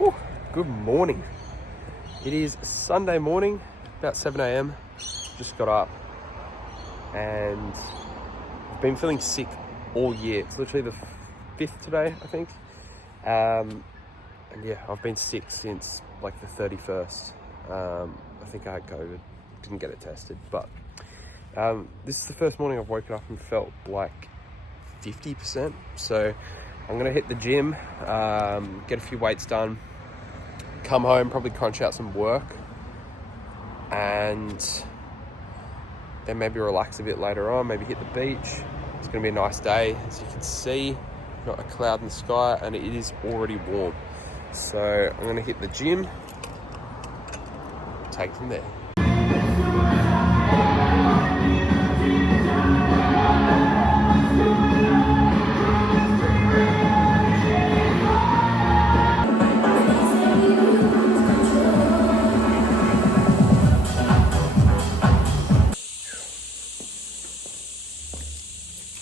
Whew, good morning. It is Sunday morning, about 7 a.m. Just got up and I've been feeling sick all year. It's literally the 5th today, I think. And yeah, I've been sick since like the 31st. I think I had COVID, didn't get it tested, but this is the first morning I've woken up and felt like 50%. So I'm gonna hit the gym, get a few weights done, come home, probably crunch out some work, and then maybe relax a bit later on, maybe hit the beach. It's gonna be a nice day. As you can see, not a cloud in the sky, and it is already warm. So I'm gonna hit the gym, take it from there.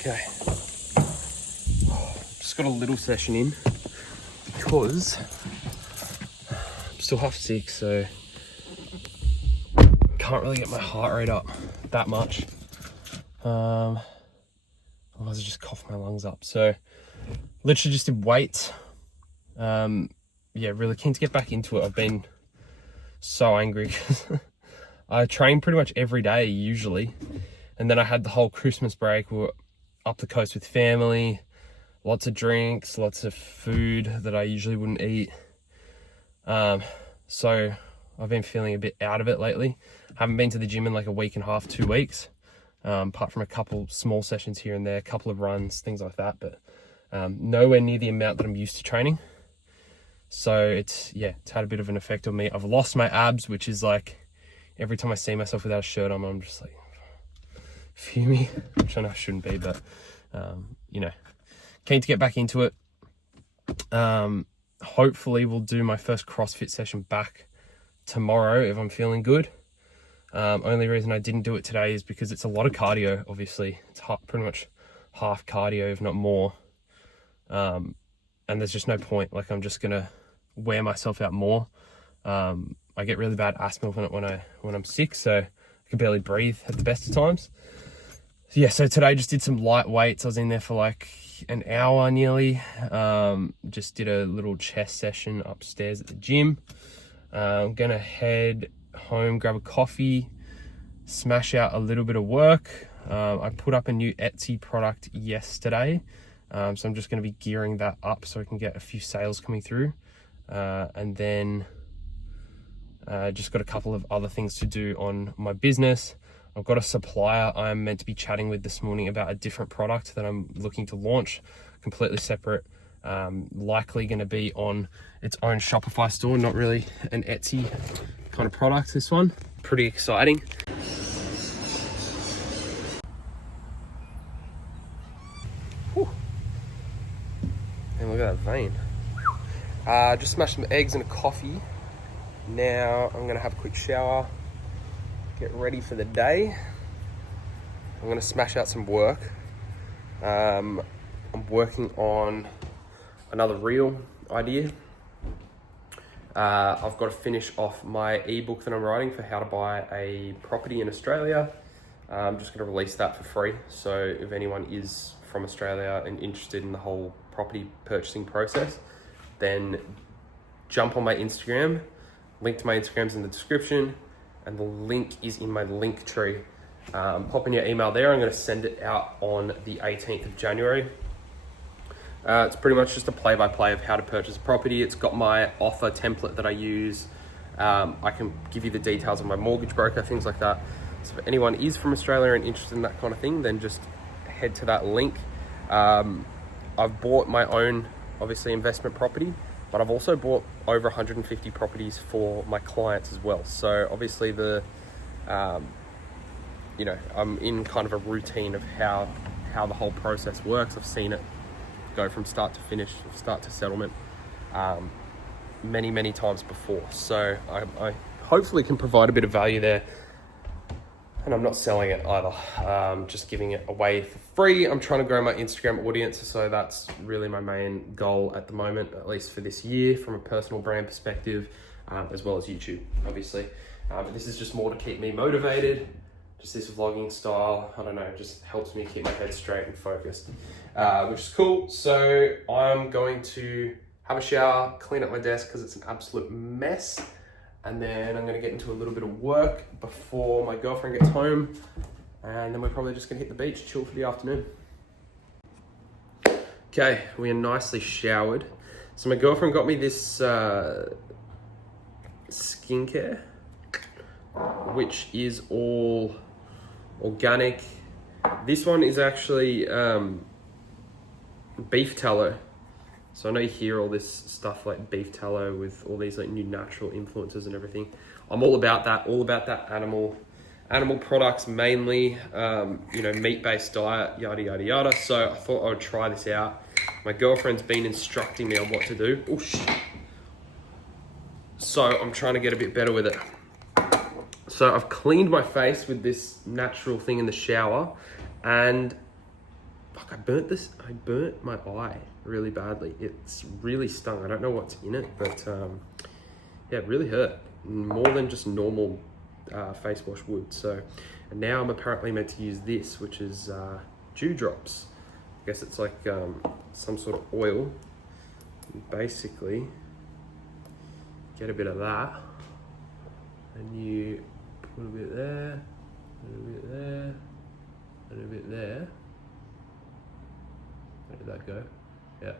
Okay, just got a little session in because I'm still half sick, so can't really get my heart rate up that much. Otherwise I just cough my lungs up. So literally just did weights. Yeah, really keen to get back into it. I've been so angry because I train pretty much every day usually, and then I had the whole Christmas break. We were up the coast with family, lots of drinks, lots of food that I usually wouldn't eat. So I've been feeling a bit out of it lately. Haven't been to the gym in like a week and a half, 2 weeks, apart from a couple small sessions here and there, a couple of runs, things like that, but nowhere near the amount that I'm used to training. So it's had a bit of an effect on me. I've lost my abs, which is like every time I see myself without a shirt on, I'm just like fuming, which I know I shouldn't be, but keen to get back into it. Hopefully we'll do my first CrossFit session back tomorrow if I'm feeling good. Only reason I didn't do it today is because it's a lot of cardio. Obviously it's pretty much half cardio, if not more. And there's just no point. Like, I'm just gonna wear myself out more. I get really bad asthma when I'm sick, so I can barely breathe at the best of times. Yeah, so today just did some light weights. I was in there for like an hour nearly. Just did a little chest session upstairs at the gym. I'm gonna head home, grab a coffee, smash out a little bit of work. I put up a new Etsy product yesterday. So I'm just gonna be gearing that up so I can get a few sales coming through. And then just got a couple of other things to do on my business. I've got a supplier I'm meant to be chatting with this morning about a different product that I'm looking to launch, completely separate, likely going to be on its own Shopify store, not really an Etsy kind of product, this one. Pretty exciting. Whew. And look at that vein. Just smashed some eggs and a coffee. Now I'm going to have a quick shower, get ready for the day. I'm going to smash out some work. I'm working on another reel idea. I've got to finish off my ebook that I'm writing for how to buy a property in Australia. I'm just going to release that for free. So if anyone is from Australia and interested in the whole property purchasing process, then jump on my Instagram. Link to my Instagram's in the description, and the link is in my link tree. Pop in your email there. I'm going to send it out on the 18th of January. It's pretty much just a play-by-play of how to purchase a property. It's got my offer template that I use. I can give you the details of my mortgage broker, things like that. So if anyone is from Australia and interested in that kind of thing, then just head to that link. I've bought my own, obviously, investment property, but I've also bought over 150 properties for my clients as well. So obviously I'm in kind of a routine of how the whole process works. I've seen it go from start to finish, start to settlement, many times before. So I hopefully can provide a bit of value there. And I'm not selling it either, just giving it away for free. I'm trying to grow my Instagram audience, so that's really my main goal at the moment, at least for this year, from a personal brand perspective, as well as YouTube, obviously. But this is just more to keep me motivated, just this vlogging style. I don't know, it just helps me keep my head straight and focused, which is cool. So I'm going to have a shower, clean up my desk because it's an absolute mess. And then I'm gonna get into a little bit of work before my girlfriend gets home. And then we're probably just gonna hit the beach, chill for the afternoon. Okay, we are nicely showered. So my girlfriend got me this skincare, which is all organic. This one is actually beef tallow. So I know you hear all this stuff like beef tallow with all these like new natural influences and everything. I'm all about that animal products mainly, you know, meat-based diet, yada, yada, yada. So I thought I would try this out. My girlfriend's been instructing me on what to do. Oh, shit. So I'm trying to get a bit better with it. So I've cleaned my face with this natural thing in the shower, and fuck, I burnt my eye really badly. It's really stung. I don't know what's in it, but yeah, it really hurt. More than just normal face wash would. So, and now I'm apparently meant to use this, which is dew drops. I guess it's like some sort of oil. Basically, get a bit of that, and you put a bit there, and a bit there, and a bit there. Where did that go? Yeah.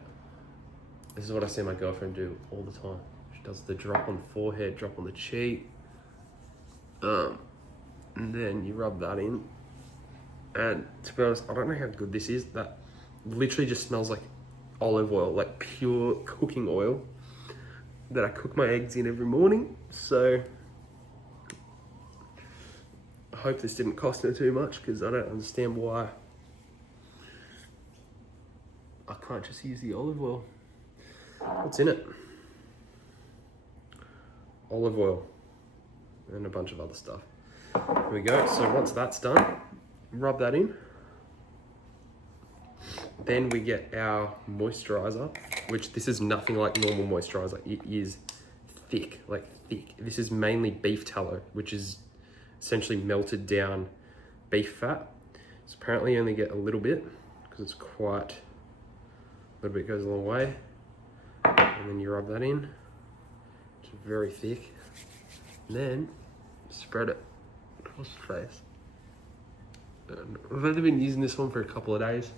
This is what I see my girlfriend do all the time. She does the drop on the forehead, drop on the cheek. And then you rub that in. And to be honest, I don't know how good this is. That literally just smells like olive oil, like pure cooking oil that I cook my eggs in every morning. So I hope this didn't cost her too much, because I don't understand why I can't just use the olive oil. What's in it? Olive oil and a bunch of other stuff. Here we go. So once that's done, rub that in. Then we get our moisturizer, which this is nothing like normal moisturizer. It is thick, like thick. This is mainly beef tallow, which is essentially melted down beef fat. So apparently you only get a little bit, because it's quite, a little bit goes a long way. And then you rub that in. It's very thick. And then spread it across the face. And I've only been using this one for a couple of days.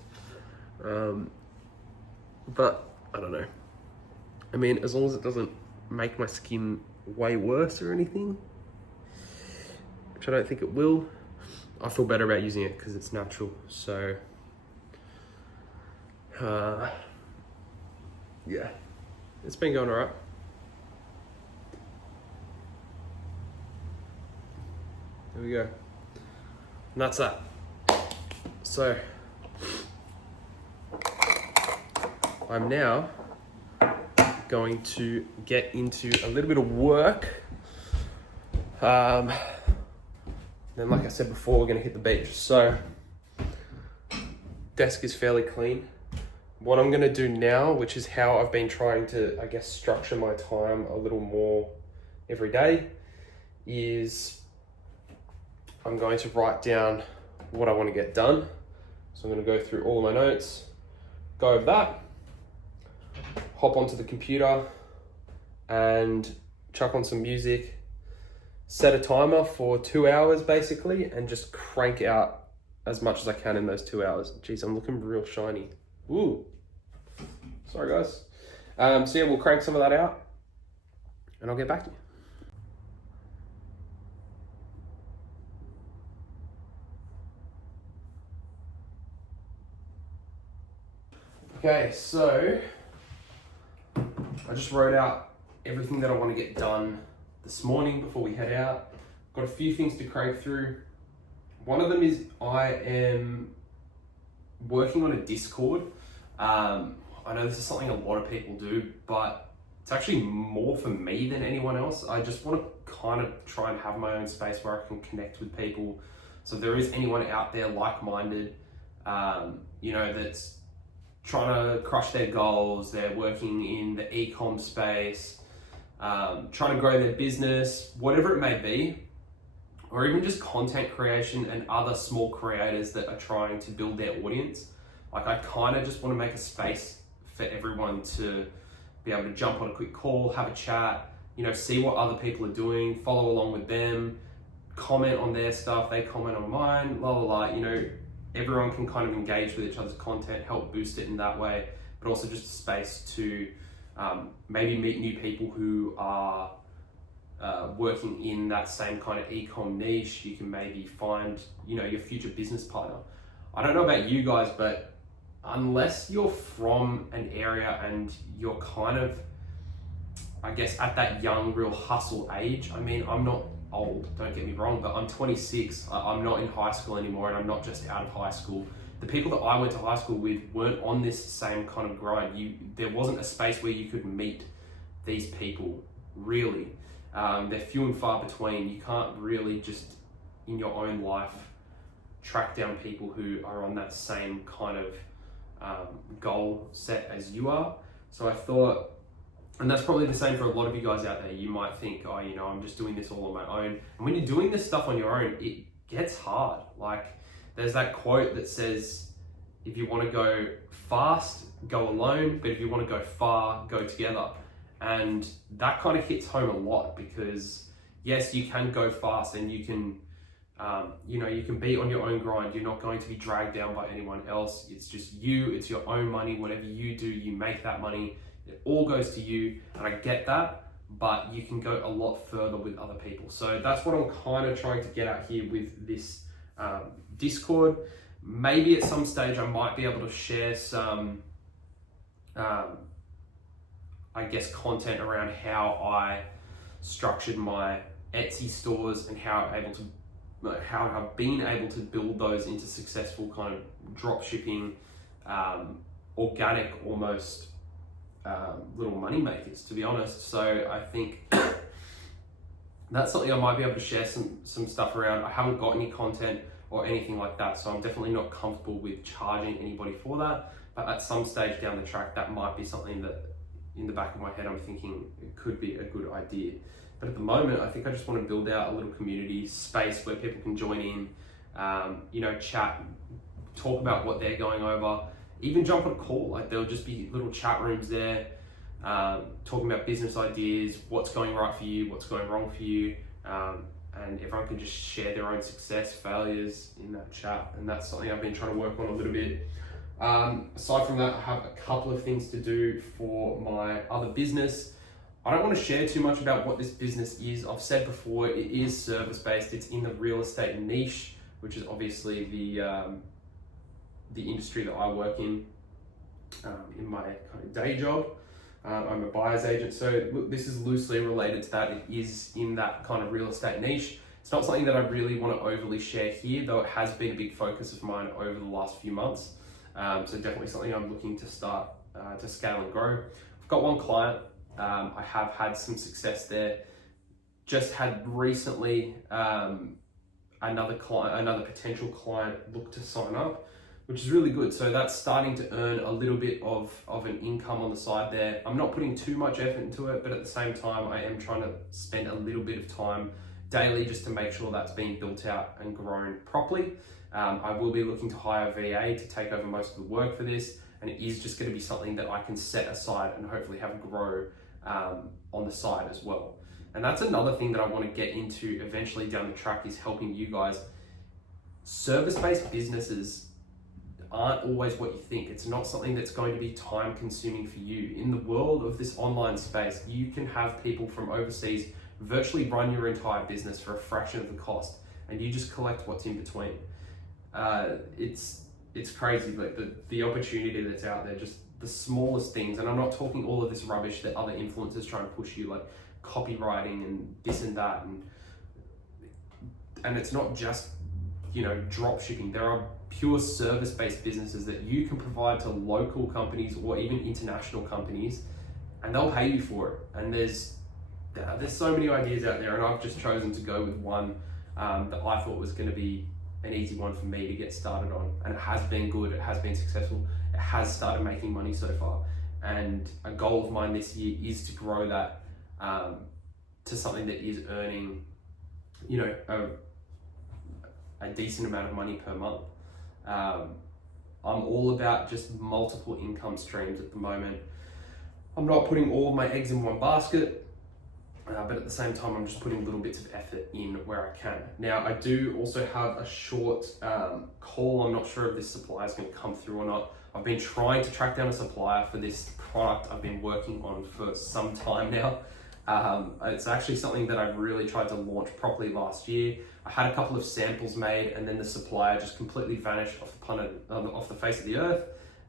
But I don't know. I mean, as long as it doesn't make my skin way worse or anything, which I don't think it will, I feel better about using it because it's natural. So, yeah, it's been going all right. There we go. And that's that. So, I'm now going to get into a little bit of work. Then, like I said before, we're gonna hit the beach. So, desk is fairly clean. What I'm gonna do now, which is how I've been trying to, I guess, structure my time a little more every day, is I'm going to write down what I want to get done. So I'm going to go through all of my notes, go over that, hop onto the computer and chuck on some music, set a timer for 2 hours basically, and just crank out as much as I can in those 2 hours. Jeez, I'm looking real shiny. Ooh, sorry guys. So yeah, we'll crank some of that out and I'll get back to you. Okay, so I just wrote out everything that I want to get done this morning before we head out. Got a few things to crank through. One of them is I am working on a Discord. I know this is something a lot of people do, but it's actually more for me than anyone else. I just want to kind of try and have my own space where I can connect with people So if there is anyone out there like-minded, that's trying to crush their goals, they're working in the e-com space, trying to grow their business, whatever it may be, or even just content creation and other small creators that are trying to build their audience. Like, I kind of just want to make a space for everyone to be able to jump on a quick call, have a chat, see what other people are doing, follow along with them, comment on their stuff, they comment on mine, blah, blah, blah. Everyone can kind of engage with each other's content, help boost it in that way, but also just a space to maybe meet new people who are working in that same kind of e-com niche. You can maybe find, your future business partner. I don't know about you guys, but unless you're from an area and you're kind of, I guess, at that young, real hustle age. I mean, I'm not old, don't get me wrong, but I'm 26. I'm not in high school anymore, and I'm not just out of high school. The people that I went to high school with weren't on this same kind of grind. There wasn't a space where you could meet these people, really. They're few and far between. You can't really just, in your own life, track down people who are on that same kind of goal set as you are. So I thought, and that's probably the same for a lot of you guys out there. You might think, I'm just doing this all on my own. And when you're doing this stuff on your own, it gets hard. Like, there's that quote that says, if you want to go fast, go alone, but if you want to go far, go together. And that kind of hits home a lot, because yes, you can go fast and you can, you can be on your own grind. You're not going to be dragged down by anyone else. It's just you, it's your own money. Whatever you do, you make that money. It all goes to you, and I get that, but you can go a lot further with other people. So that's what I'm kind of trying to get at here with this Discord. Maybe at some stage I might be able to share some, content around how I structured my Etsy stores and how I've been able to build those into successful kind of drop shipping, organic almost, little money makers, to be honest. So I think that's something I might be able to share some stuff around. I haven't got any content or anything like that, so I'm definitely not comfortable with charging anybody for that. But at some stage down the track, that might be something that in the back of my head I'm thinking it could be a good idea. But at the moment, I think I just want to build out a little community space where people can join in, chat, talk about what they're going over, even jump on a call. Like, there'll just be little chat rooms there, talking about business ideas, what's going right for you, what's going wrong for you, and everyone can just share their own success, failures in that chat. And that's something I've been trying to work on a little bit. Aside from that, I have a couple of things to do for my other business. I don't want to share too much about what this business is. I've said before, it is service-based. It's in the real estate niche, which is obviously the industry that I work in my kind of day job. I'm a buyer's agent, so this is loosely related to that. It is in that kind of real estate niche. It's not something that I really want to overly share here, though it has been a big focus of mine over the last few months. So definitely something I'm looking to start to scale and grow. I've got one client. I have had some success there. Just had recently another potential client look to sign up, which is really good. So that's starting to earn a little bit of an income on the side there. I'm not putting too much effort into it, but at the same time, I am trying to spend a little bit of time daily just to make sure that's being built out and grown properly. I will be looking to hire a VA to take over most of the work for this, and it is just going to be something that I can set aside and hopefully have grow on the side as well. And that's another thing that I want to get into eventually down the track, is helping you guys. Service-based businesses aren't always what you think. It's not something that's going to be time consuming for you. In the world of this online space, you can have people from overseas virtually run your entire business for a fraction of the cost, and you just collect what's in between. It's crazy, but the opportunity that's out there, just the smallest things. And I'm not talking all of this rubbish that other influencers try and push you, like copywriting and this and that, and it's not just drop shipping. There are pure service-based businesses that you can provide to local companies or even international companies, and they'll pay you for it. And there's so many ideas out there, and I've just chosen to go with one that I thought was going to be an easy one for me to get started on, and it has been good, it has been successful, it has started making money so far. And a goal of mine this year is to grow that to something that is earning, you know, a decent amount of money per month. I'm all about just multiple income streams at the moment. I'm not putting all of my eggs in one basket, but at the same time, I'm just putting little bits of effort in where I can. Now, I do also have a short call. I'm not sure if this supplier is going to come through or not. I've been trying to track down a supplier for this product I've been working on for some time now. It's actually something that I really tried to launch properly last year. I had a couple of samples made, and then the supplier just completely vanished off the face of the earth,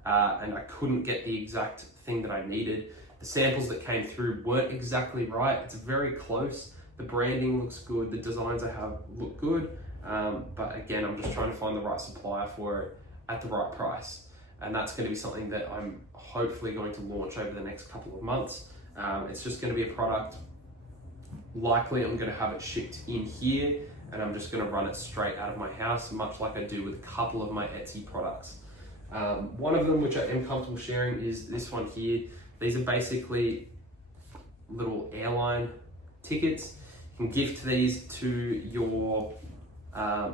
and I couldn't get the exact thing that I needed. The samples that came through weren't exactly right. It's very close. The branding looks good. The designs I have look good. But again, I'm just trying to find the right supplier for it at the right price. And that's going to be something that I'm hopefully going to launch over the next couple of months. It's just going to be a product. Likely I'm going to have it shipped in here, and I'm just going to run it straight out of my house, much like I do with a couple of my Etsy products. One of them, which I am comfortable sharing, is this one here. These are basically little airline tickets. You can gift these to your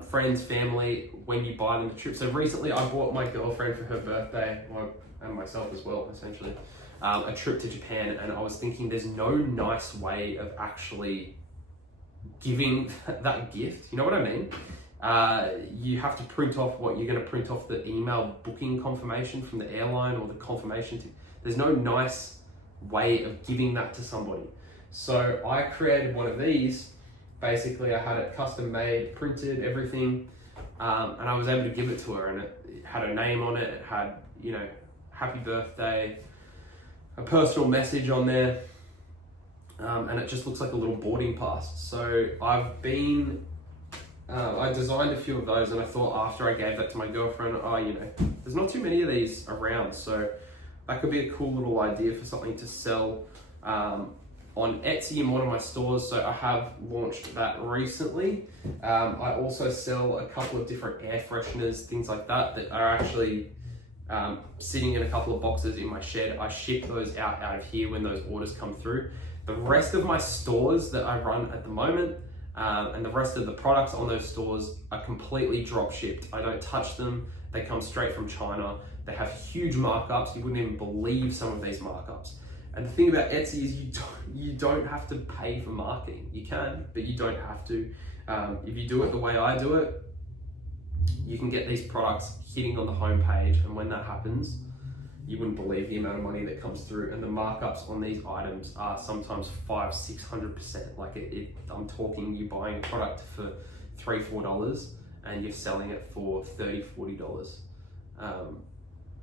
friends, family, when you buy them a trip. So recently I bought my girlfriend for her birthday, and myself as well, essentially, a trip to Japan, and I was thinking there's no nice way of actually giving that gift. You know what I mean? You have to print off what you're going to print off the email booking confirmation from the airline, or the confirmation. There's no nice way of giving that to somebody. So I created one of these. Basically, I had it custom made, printed, everything, and I was able to give it to her, and it had her name on it. It had, you know, happy birthday, a personal message on there, and it just looks like a little boarding pass. So I've been, I designed a few of those, and I thought after I gave that to my girlfriend, oh, you know, there's not too many of these around, so that could be a cool little idea for something to sell on Etsy in one of my stores. So I have launched that recently. I also sell a couple of different air fresheners, things like that, that are actually sitting in a couple of boxes in my shed. I ship those out of here when those orders come through. The rest of my stores that I run at the moment, and the rest of the products on those stores are completely drop shipped. I don't touch them. They come straight from China. They have huge markups. You wouldn't even believe some of these markups. And the thing about Etsy is you don't have to pay for marketing. You can, but you don't have to. If you do it the way I do it, you can get these products hitting on the homepage, and when that happens, you wouldn't believe the amount of money that comes through. And the markups on these items are sometimes 500-600%. Like I'm talking you buying a product for $3-4 and you're selling it for $30-40.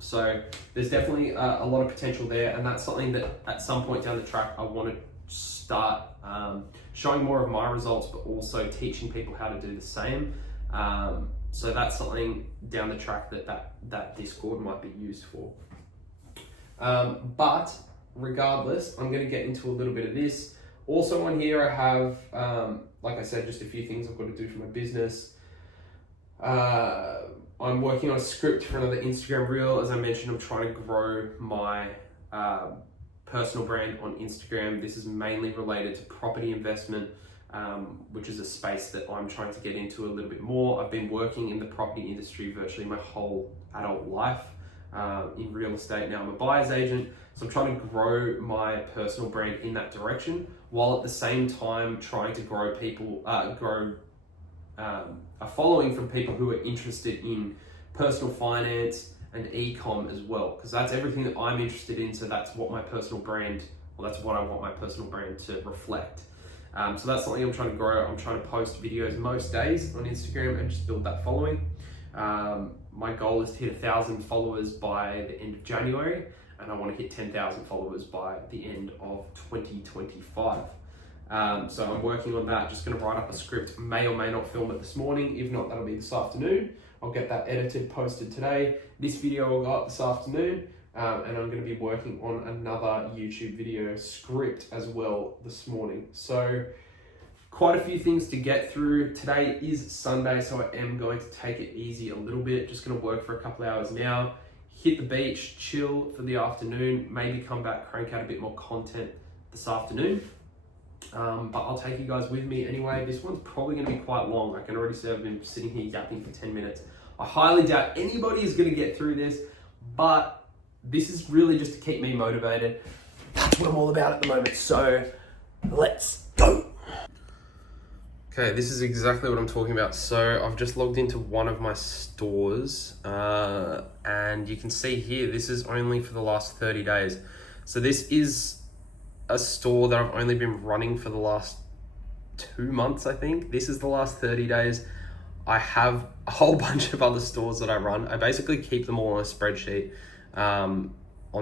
So there's definitely a lot of potential there, and that's something that at some point down the track I want to start showing more of my results, but also teaching people how to do the same. So that's something down the track that Discord might be used for. But regardless, I'm going to get into a little bit of this. Also on here I have, like I said, just a few things I've got to do for my business. I'm working on a script for another Instagram reel. As I mentioned, I'm trying to grow my personal brand on Instagram. This is mainly related to property investment, which is a space that I'm trying to get into a little bit more. I've been working in the property industry virtually my whole adult life in real estate. Now I'm a buyer's agent, so I'm trying to grow my personal brand in that direction, while at the same time trying to grow a following from people who are interested in personal finance and e-com as well, because that's everything that I'm interested in. So that's what my personal brand, well, that's what I want my personal brand to reflect. So that's something I'm trying to grow. I'm trying to post videos most days on Instagram and just build that following. My goal is to hit 1,000 followers by the end of January, and I want to hit 10,000 followers by the end of 2025. So I'm working on that, just going to write up a script, may or may not film it this morning. If not, that'll be this afternoon. I'll get that edited, posted today. This video will go up this afternoon, and I'm going to be working on another YouTube video script as well this morning. So Quite a few things to get through. Today is Sunday, so I am going to take it easy a little bit. Just going to work for a couple of hours now, hit the beach, chill for the afternoon, maybe come back, crank out a bit more content this afternoon. But I'll take you guys with me anyway. This one's probably going to be quite long. I can already see I've been sitting here yapping for 10 minutes. I highly doubt anybody is going to get through this, but this is really just to keep me motivated. That's what I'm all about at the moment. So let's go. Okay, this is exactly what I'm talking about. So I've just logged into one of my stores and you can see here, this is only for the last 30 days. So this is a store that I've only been running for the last 2 months, I think. This is the last 30 days. I have a whole bunch of other stores that I run. I basically keep them all on a spreadsheet on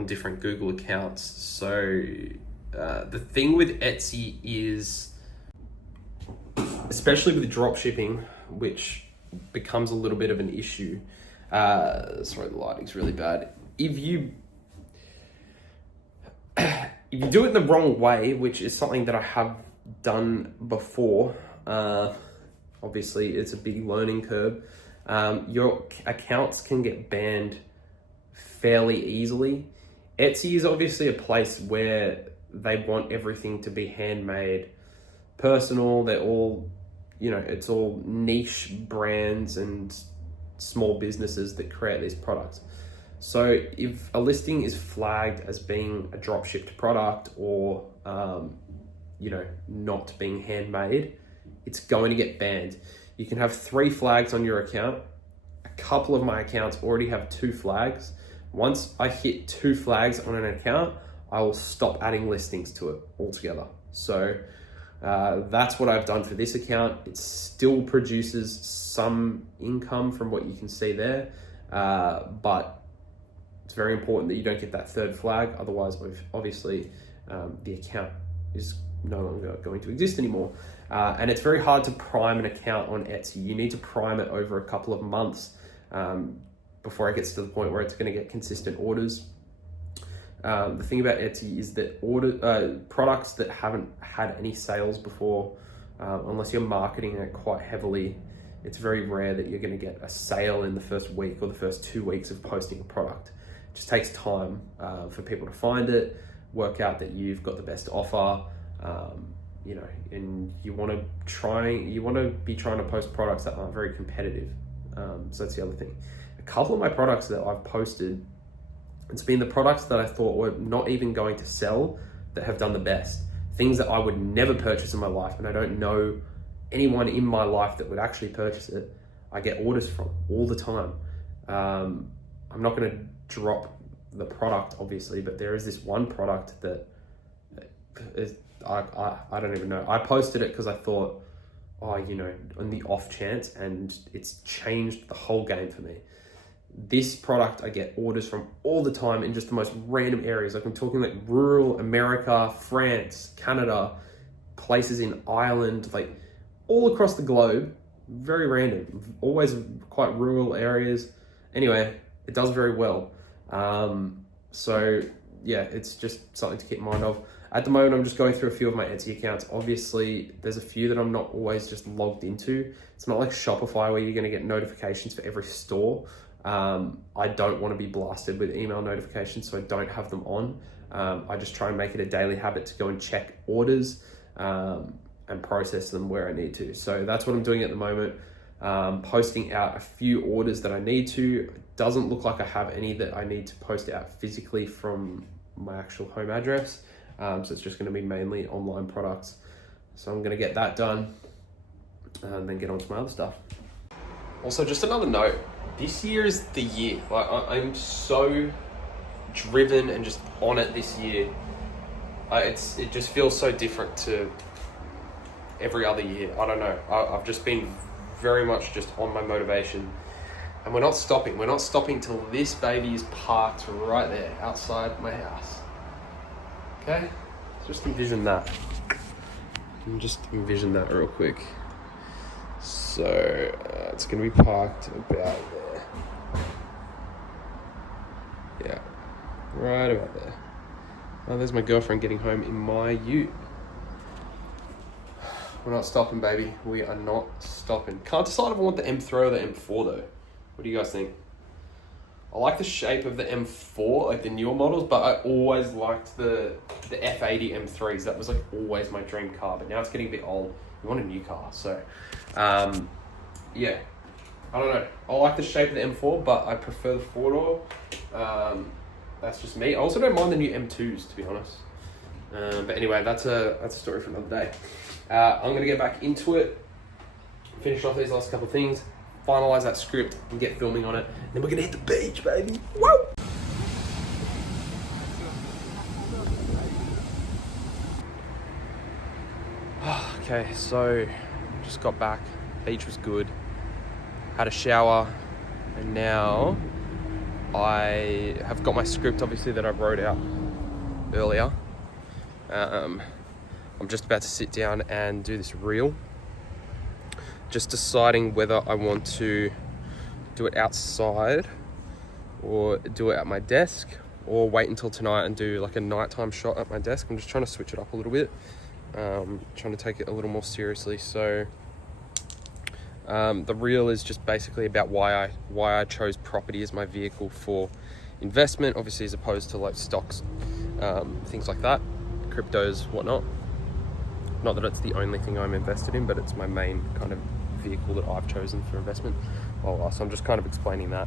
different Google accounts. So the thing with Etsy is, especially with drop shipping, which becomes a little bit of an issue. Sorry, the lighting's really bad. If you do it the wrong way, which is something that I have done before, obviously it's a big learning curve, your accounts can get banned fairly easily. Etsy is obviously a place where they want everything to be handmade, personal. They're all, it's all niche brands and small businesses that create these products. So if a listing is flagged as being a drop shipped product or, not being handmade, it's going to get banned. You can have 3 flags on your account. A couple of my accounts already have 2 flags. Once I hit 2 flags on an account, I will stop adding listings to it altogether. So that's what I've done for this account. It still produces some income from what you can see there, but it's very important that you don't get that 3rd flag. Otherwise, obviously, the account is no longer going to exist anymore. And it's very hard to prime an account on Etsy. You need to prime it over a couple of months before it gets to the point where it's going to get consistent orders. The thing about Etsy is that products that haven't had any sales before, unless you're marketing it quite heavily, it's very rare that you're going to get a sale in the first week or the first 2 weeks of posting a product. It just takes time for people to find it, work out that you've got the best offer, and you want to be trying to post products that aren't very competitive. So that's the other thing. A couple of my products that I've posted, it's been the products that I thought were not even going to sell that have done the best. Things that I would never purchase in my life, and I don't know anyone in my life that would actually purchase it. I get orders from all the time. I'm not going to drop the product, obviously, but there is this one product that is, I don't even know. I posted it because I thought, on the off chance, and it's changed the whole game for me. This product I get orders from all the time in just the most random areas. Like I'm talking like rural America, France, Canada, places in Ireland, like all across the globe. Very random, always quite rural areas. Anyway, it does very well. So yeah, it's just something to keep in mind of. At the moment, I'm just going through a few of my Etsy accounts. Obviously, there's a few that I'm not always just logged into. It's not like Shopify where you're going to get notifications for every store. I don't want to be blasted with email notifications, so I don't have them on. I just try and make it a daily habit to go and check orders and process them where I need to. So that's what I'm doing at the moment. Posting out a few orders that I need to. It doesn't look like I have any that I need to post out physically from my actual home address. So it's just going to be mainly online products. So I'm going to get that done and then get on to my other stuff. Also, just another note, this year is the year. Like I'm so driven and just on it this year. It just feels so different to every other year. I don't know. I've just been very much just on my motivation, and we're not stopping. We're not stopping till this baby is parked right there outside my house. Okay, just envision that. Just envision that real quick. So it's gonna be parked about there. Yeah, right about there. Oh, there's my girlfriend getting home in my ute. We're not stopping, baby. We are not stopping. Can't decide if I want the M3 or the M4 though. What do you guys think? I like the shape of the M4, like the newer models, but I always liked the F80 M3s. That was like always my dream car, but now it's getting a bit old. We want a new car, so yeah. I don't know. I like the shape of the M4, but I prefer the four-door. That's just me. I also don't mind the new M2s, to be honest. But anyway, that's a story for another day. I'm gonna get back into it, finish off these last couple of things, finalize that script, and get filming on it. And then we're gonna hit the beach, baby. Woo! Okay, so just got back. Beach was good. Had a shower, and now I have got my script, obviously, that I wrote out earlier. I'm just about to sit down and do this reel. Just deciding whether I want to do it outside or do it at my desk, or wait until tonight and do like a nighttime shot at my desk. I'm just trying to switch it up a little bit, trying to take it a little more seriously. So the reel is just basically about why I chose property as my vehicle for investment, obviously, as opposed to like stocks, things like that, cryptos, whatnot. Not that it's the only thing I'm invested in, but it's my main kind of vehicle that I've chosen for investment. So I'm just kind of explaining that.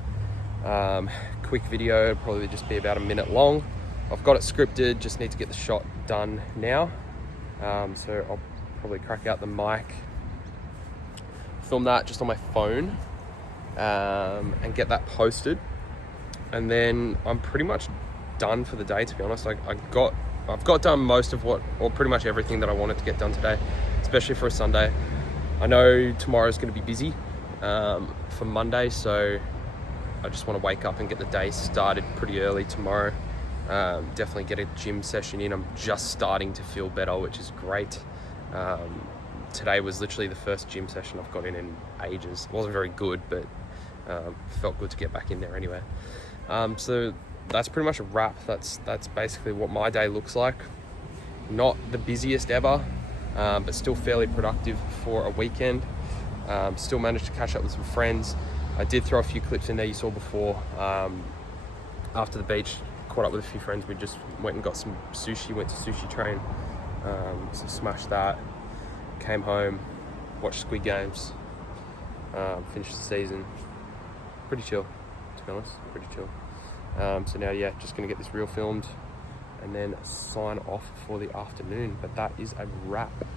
Quick video, it'll probably just be about a minute long. I've got it scripted, just need to get the shot done now. So I'll probably crack out the mic, film that just on my phone, and get that posted. And then I'm pretty much done for the day, to be honest. I've got done most of or pretty much everything that I wanted to get done today, especially for a Sunday. I know tomorrow's going to be busy for Monday, so I just want to wake up and get the day started pretty early tomorrow. Definitely get a gym session in. I'm just starting to feel better, which is great. Today was literally the first gym session I've got in ages. It wasn't very good, but felt good to get back in there anyway. So that's pretty much a wrap. That's basically what my day looks like. Not the busiest ever, but still fairly productive for a weekend. Still managed to catch up with some friends. I did throw a few clips in there you saw before. After the beach, caught up with a few friends. We just went and got some sushi, went to Sushi Train, so smashed that. Came home, watched Squid Games, finished the season. Pretty chill, to be honest, pretty chill. So now, yeah, just gonna get this reel filmed and then sign off for the afternoon. But that is a wrap.